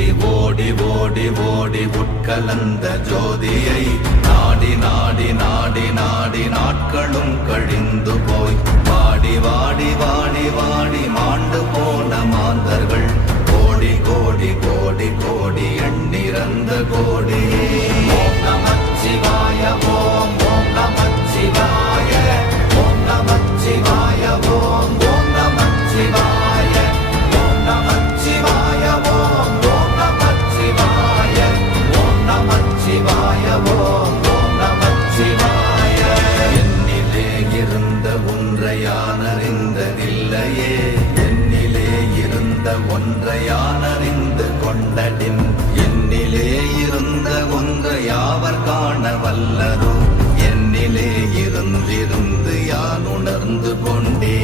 ஓடி ஓடி ஓடி உட்கலந்த ஜோதியை நாடி நாடி நாடி நாடி நாட்களும் கழிந்து போய் வாடி வாடி வாடி வாடி மாண்டு போன மாந்தர்கள் கோடி கோடி கோடி கோடி எண்ணிறந்த கோடி. ஓம் நமச்சிவாய ஓம் ஓம் நமச்சிவாய ஓம் நமச்சிவாய ஓம் ஓம் நமச்சிவாய ஓம் நமச்சிவாய ஓம் ஓம் நமச்சிவாய ஓம் நமச்சிவாய ஓம் ஓம் நமச்சிவாய. என்னிலே இருந்த ஒன்றை யான் அறிந்ததில்லையே, என்னிலே இருந்த ஒன்றை யான் அறிந்து கொண்டடின், என்னிலே இருந்த ஒன்றை யாவர் காண வல்லரோ, என்னிலே இருந்திருந்து யான் உணர்ந்து கொண்டே.